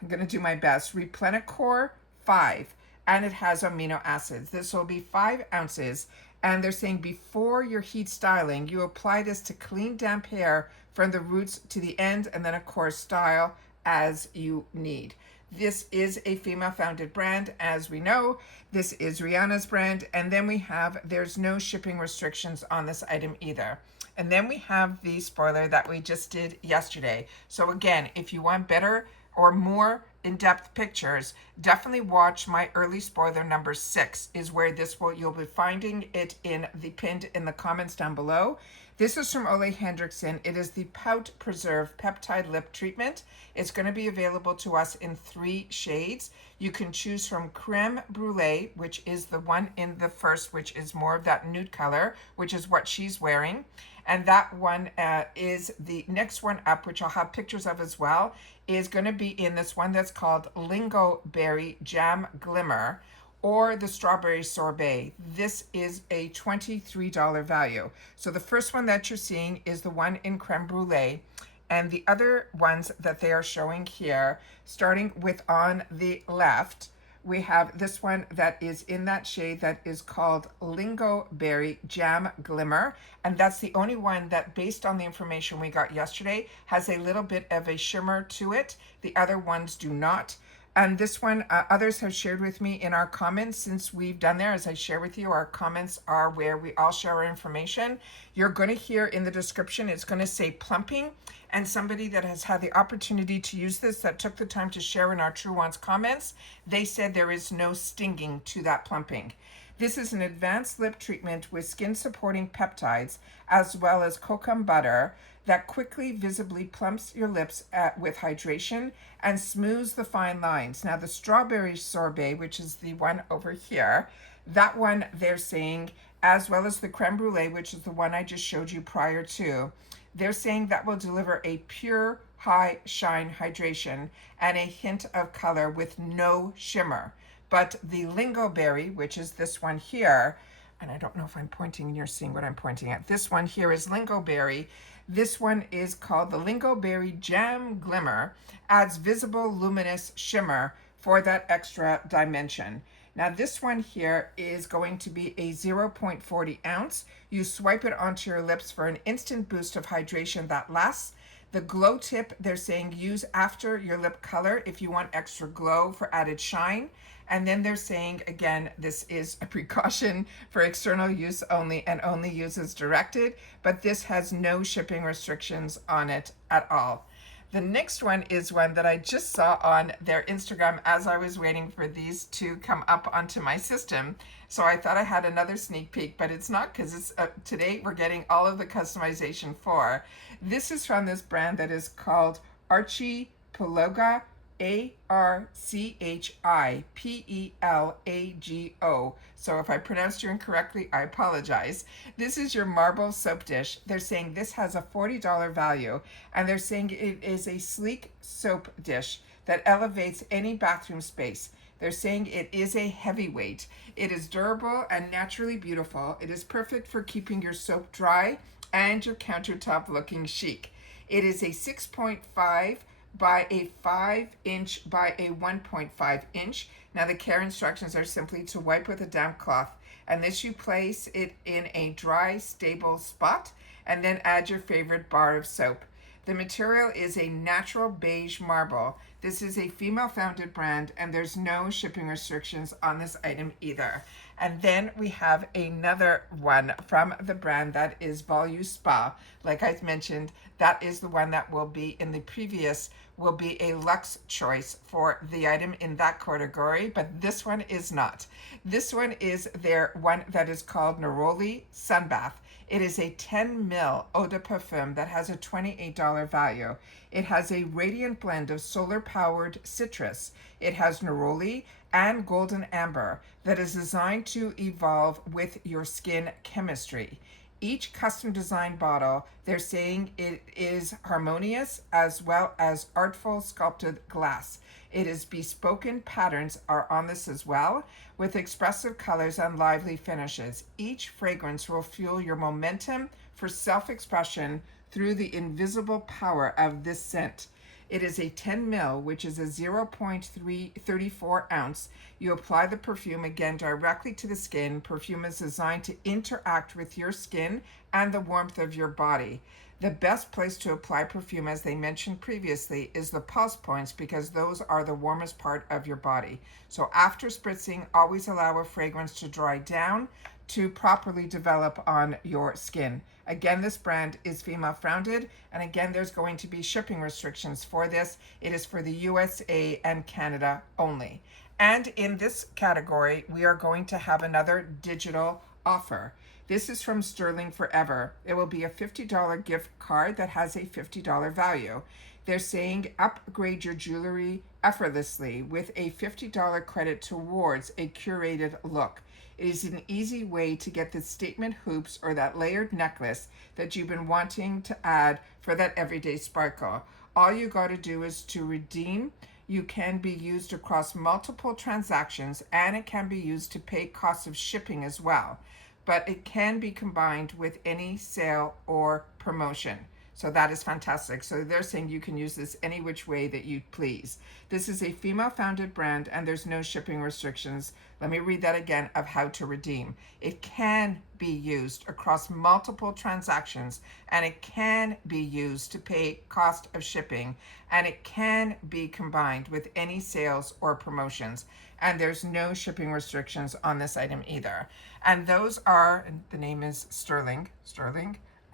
I'm going to do my best, Replenicor 5, and it has amino acids. This will be 5 ounces. And they're saying before your heat styling, you apply this to clean damp hair from the roots to the end, and then of course style as you need. This is a female founded brand, as we know. This is Rihanna's brand. And then we have, there's no shipping restrictions on this item either. And then we have the spoiler that we just did yesterday. So again, if you want better or more in-depth pictures, definitely watch my early spoiler number 6 is where you'll be finding it in the pinned in the comments down below. This is from Ole Hendrickson. It is the Pout Preserve Peptide Lip Treatment. It's going to be available to us in 3 shades. You can choose from Creme Brulee, which is the one in the first, which is more of that nude color, which is what she's wearing. And that one is the next one up, which I'll have pictures of as well, is going to be in this one that's called Lingo Berry Jam Glimmer, or the Strawberry Sorbet. This is a $23 value. So the first one that you're seeing is the one in Creme Brulee, and the other ones that they are showing here, starting with on the left, we have this one that is in that shade that is called Lingo Berry Jam Glimmer. And that's the only one that, based on the information we got yesterday, has a little bit of a shimmer to it. The other ones do not. And this one, others have shared with me in our comments since we've done there. As I share with you, our comments are where we all share our information. You're going to hear in the description, it's going to say plumping. And somebody that has had the opportunity to use this, that took the time to share in our Truewants comments, they said there is no stinging to that plumping. This is an advanced lip treatment with skin supporting peptides as well as cocoa butter that quickly visibly plumps your lips with hydration and smooths the fine lines. Now the Strawberry Sorbet, which is the one over here, that one they're saying, as well as the Creme Brulee, which is the one I just showed you prior to, they're saying that will deliver a pure, high shine hydration and a hint of color with no shimmer. But the lingoberry, which is this one here, and I don't know if I'm pointing and you're seeing what I'm pointing at. This one here is lingoberry. This one is called the Lingoberry Jam Glimmer, adds visible luminous shimmer for that extra dimension. Now this one here is going to be a 0.40 ounce. You swipe it onto your lips for an instant boost of hydration that lasts. The glow tip, they're saying use after your lip color if you want extra glow for added shine. And then they're saying, again, this is a precaution for external use only and only use as directed, but this has no shipping restrictions on it at all. The next one is one that I just saw on their Instagram as I was waiting for these to come up onto my system. So I thought I had another sneak peek, but it's not, because it's today we're getting all of the customization for. This is from this brand that is called Archipelago, Archipelago. So if I pronounced you incorrectly, I apologize. This is your marble soap dish. They're saying this has a $40 value, and they're saying it is a sleek soap dish that elevates any bathroom space. They're saying it is a heavyweight. It is durable and naturally beautiful. It is perfect for keeping your soap dry and your countertop looking chic. It is a 6.5 by a 5-inch by a 1.5 inch. Now the care instructions are simply to wipe with a damp cloth, and this you place it in a dry, stable spot, and then add your favorite bar of soap. The material is a natural beige marble. This is a female-founded brand, and there's no shipping restrictions on this item either. And then we have another one from the brand that is Volu Spa. Like I mentioned, that is the one that will be in the previous, will be a luxe choice for the item in that category, but this one is not. This one is their one that is called Neroli Sunbath. It is a 10 ml eau de parfum that has a $28 value. It has a radiant blend of solar-powered citrus. It has neroli and golden amber that is designed to evolve with your skin chemistry. Each custom designed bottle, they're saying it is harmonious as well as artful sculpted glass. It is bespoken patterns are on this as well, with expressive colors and lively finishes. Each fragrance will fuel your momentum for self-expression through the invisible power of this scent. It is a 10 ml, which is a 0.34 ounce. You apply the perfume again directly to the skin. Perfume is designed to interact with your skin and the warmth of your body. The best place to apply perfume, as they mentioned previously, is the pulse points, because those are the warmest part of your body. So after spritzing, always allow a fragrance to dry down to properly develop on your skin. Again, this brand is female founded, and again, there's going to be shipping restrictions for this. It is for the USA and Canada only. And in this category, we are going to have another digital offer. This is from Sterling Forever. It will be a $50 gift card that has a $50 value. They're saying upgrade your jewelry effortlessly with a $50 credit towards a curated look. It is an easy way to get the statement hoops or that layered necklace that you've been wanting to add for that everyday sparkle. All you got to do is to redeem. You can be used across multiple transactions, and it can be used to pay costs of shipping as well. But it can be combined with any sale or promotion. So that is fantastic. So they're saying you can use this any which way that you please. This is a female-founded brand, and there's no shipping restrictions. Let me read that again of how to redeem. It can be used across multiple transactions, and it can be used to pay cost of shipping, and it can be combined with any sales or promotions. And there's no shipping restrictions on this item either. And those are, and the name is Sterling,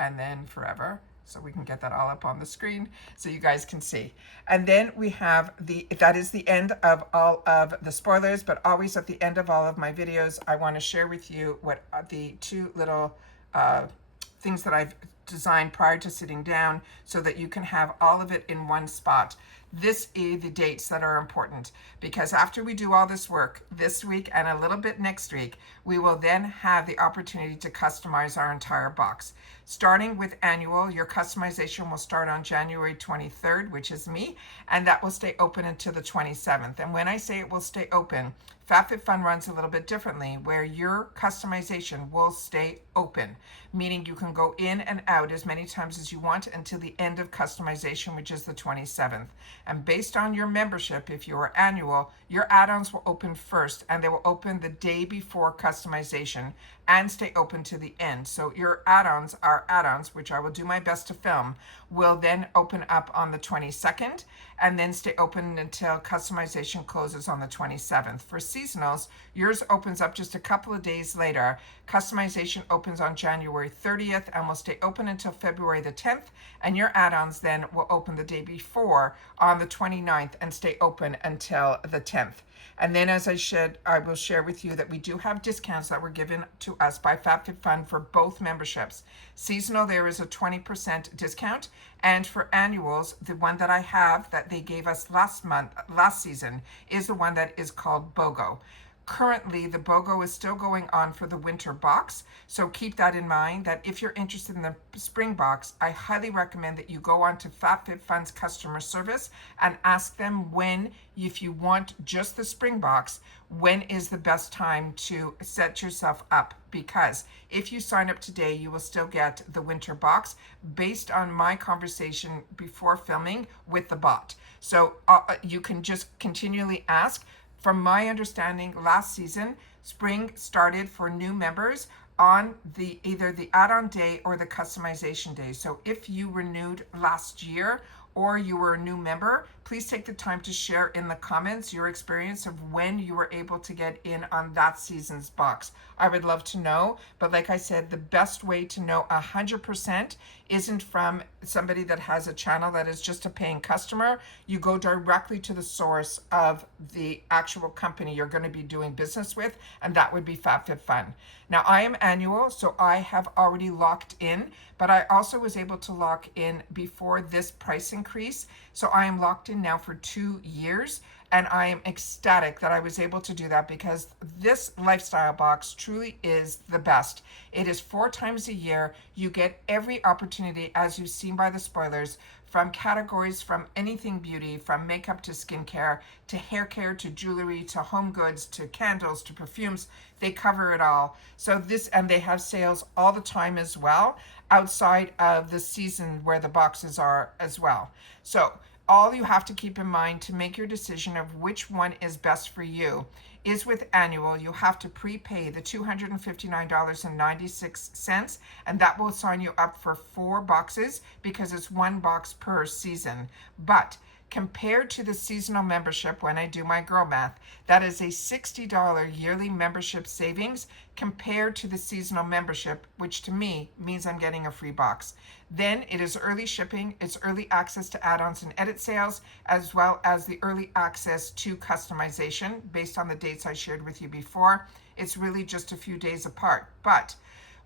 and then Forever. So we can get that all up on the screen so you guys can see. And then we have that is the end of all of the spoilers, but always at the end of all of my videos, I want to share with you what the two little things that I've designed prior to sitting down so that you can have all of it in one spot. this is the dates that are important, because after we do all this work this week and a little bit next week, we will then have the opportunity to customize our entire box. Starting with annual, your customization will start on January 23rd, which is me, and that will stay open until the 27th. And when I say it will stay open, FabFitFun runs a little bit differently, where your customization will stay open, meaning you can go in and out as many times as you want until the end of customization, which is the 27th. And based on your membership, if you are annual, your add-ons will open first, and they will open the day before customization and stay open to the end. So your add-ons, which I will do my best to film, will then open up on the 22nd and then stay open until customization closes on the 27th. For seasonals, yours opens up just a couple of days later. Customization opens on January 30th and will stay open until February the 10th, and your add-ons then will open the day before on the 29th and stay open until the 10th. And then, as I will share with you that we do have discounts that were given to us by FabFitFun for both memberships. Seasonal, there is a 20% discount, and for annuals, the one that I have that they gave us last season, is the one that is called BOGO. Currently, the BOGO is still going on for the winter box, so keep that in mind, that if you're interested in the spring box, I highly recommend that you go on to FabFitFun's customer service and ask them when, if you want just the spring box, when is the best time to set yourself up, because if you sign up today, you will still get the winter box based on my conversation before filming with the bot. So you can just continually ask. From my understanding, last season, spring started for new members on either the add-on day or the customization day. So if you renewed last year or you were a new member, please take the time to share in the comments your experience of when you were able to get in on that season's box. I would love to know, but like I said, the best way to know 100% isn't from somebody that has a channel that is just a paying customer. You go directly to the source of the actual company you're going to be doing business with, and that would be FabFitFun. Now, I am annual, so I have already locked in, but I also was able to lock in before this price increase. So I am locked in now for 2 years, and I am ecstatic that I was able to do that, because this lifestyle box truly is the best. It is 4 times a year. You get every opportunity, as you've seen by the spoilers, from categories from anything beauty, from makeup to skincare, to hair care, to jewelry, to home goods, to candles, to perfumes. They cover it all. So and they have sales all the time as well, outside of the season where the boxes are as well. So all you have to keep in mind to make your decision of which one is best for you is with annual, you have to prepay the $259.96, and that will sign you up for 4 boxes, because it's 1 box per season. But compared to the seasonal membership, when I do my girl math, that is a $60 yearly membership savings compared to the seasonal membership, which to me means I'm getting a free box. Then it is early shipping, it's early access to add-ons and edit sales, as well as the early access to customization based on the dates I shared with you before. It's really just a few days apart. But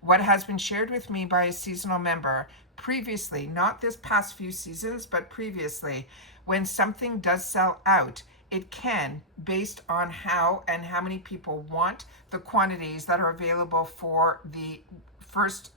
what has been shared with me by a seasonal member previously, not this past few seasons, but previously, when something does sell out, it can, based on how many people want the quantities that are available for the first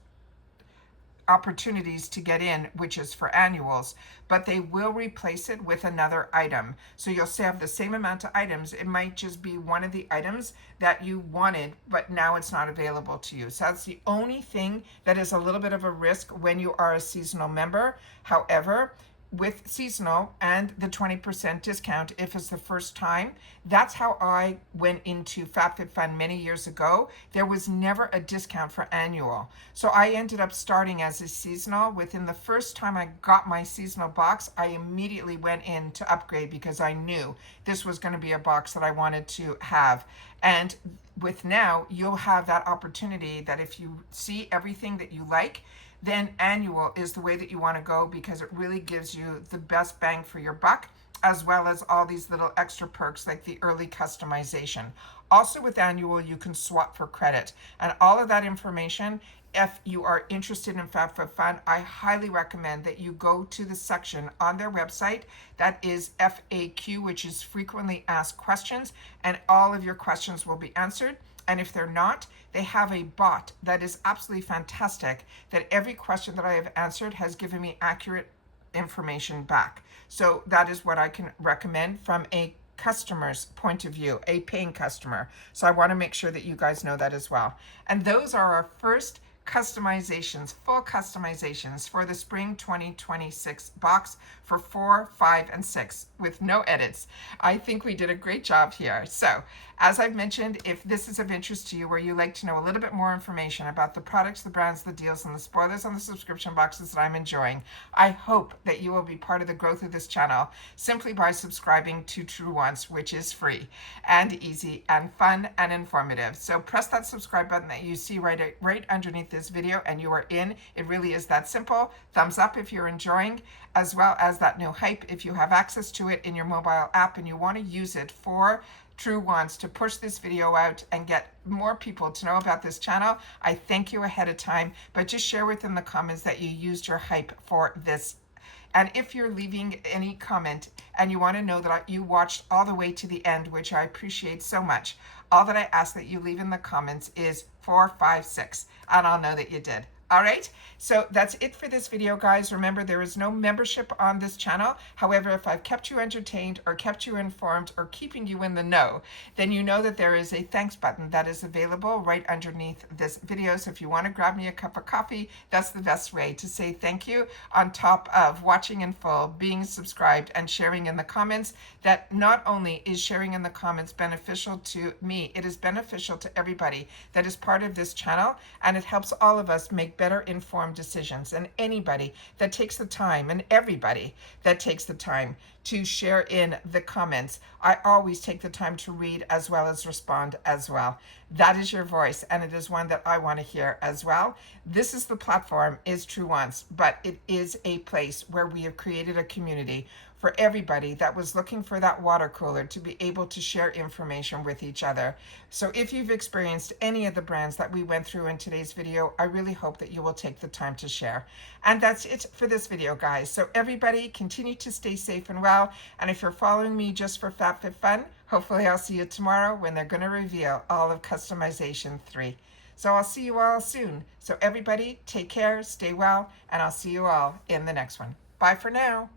opportunities to get in, which is for annuals, but they will replace it with another item. So you'll still have the same amount of items. It might just be one of the items that you wanted, but now it's not available to you. So that's the only thing that is a little bit of a risk when you are a seasonal member. However, with seasonal and the 20% discount if it's the first time, that's how I went into FabFitFun many years ago. There was never a discount for annual. So I ended up starting as a seasonal. Within the first time I got my seasonal box, I immediately went in to upgrade, because I knew this was going to be a box that I wanted to have. And with now, you'll have that opportunity that if you see everything that you like, then annual is the way that you want to go, because it really gives you the best bang for your buck. as well as all these little extra perks like the early customization. Also with annual, you can swap for credit, and all of that information, if you are interested in FabFitFun, I highly recommend that you go to the section on their website that is FAQ, which is frequently asked questions, and all of your questions will be answered. And if they're not, they have a bot that is absolutely fantastic, that every question that I have answered has given me accurate information back. So that is what I can recommend from a customer's point of view, a paying customer. So I want to make sure that you guys know that as well. And those are our first customizations, full customizations for the Spring 2026 box for 4, 5, and 6 with no edits. I think we did a great job here. So as I've mentioned, if this is of interest to you, where you like to know a little bit more information about the products, the brands, the deals, and the spoilers on the subscription boxes that I'm enjoying, I hope that you will be part of the growth of this channel simply by subscribing to Truewants, which is free and easy and fun and informative. So press that subscribe button that you see right underneath this video and you are in. It really is that simple. Thumbs up if you're enjoying, as well as that new hype if you have access to it in your mobile app and you want to use it for Truewants to push this video out and get more people to know about this channel. I thank you ahead of time, but just share within the comments that you used your hype for this. And if you're leaving any comment and you want to know that you watched all the way to the end, which I appreciate so much, all that I ask that you leave in the comments is 4, 5, 6, and I'll know that you did. All right, so that's it for this video, guys. Remember, there is no membership on this channel. However, if I've kept you entertained or kept you informed or keeping you in the know, then you know that there is a thanks button that is available right underneath this video. So if you want to grab me a cup of coffee, that's the best way to say thank you, on top of watching in full, being subscribed, and sharing in the comments. That not only is sharing in the comments beneficial to me, it is beneficial to everybody that is part of this channel, and it helps all of us make better informed decisions. And anybody that takes the time, and everybody that takes the time to share in the comments, I always take the time to read as well as respond as well. That is your voice, and it is one that I want to hear as well. This is the platform, is Truewants, but it is a place where we have created a community for everybody that was looking for that water cooler to be able to share information with each other. So if you've experienced any of the brands that we went through in today's video, I really hope that you will take the time to share. And that's it for this video, guys. So everybody continue to stay safe and well. And if you're following me just for FabFitFun, hopefully I'll see you tomorrow when they're going to reveal all of Customization 3. So I'll see you all soon. So everybody take care, stay well, and I'll see you all in the next one. Bye for now.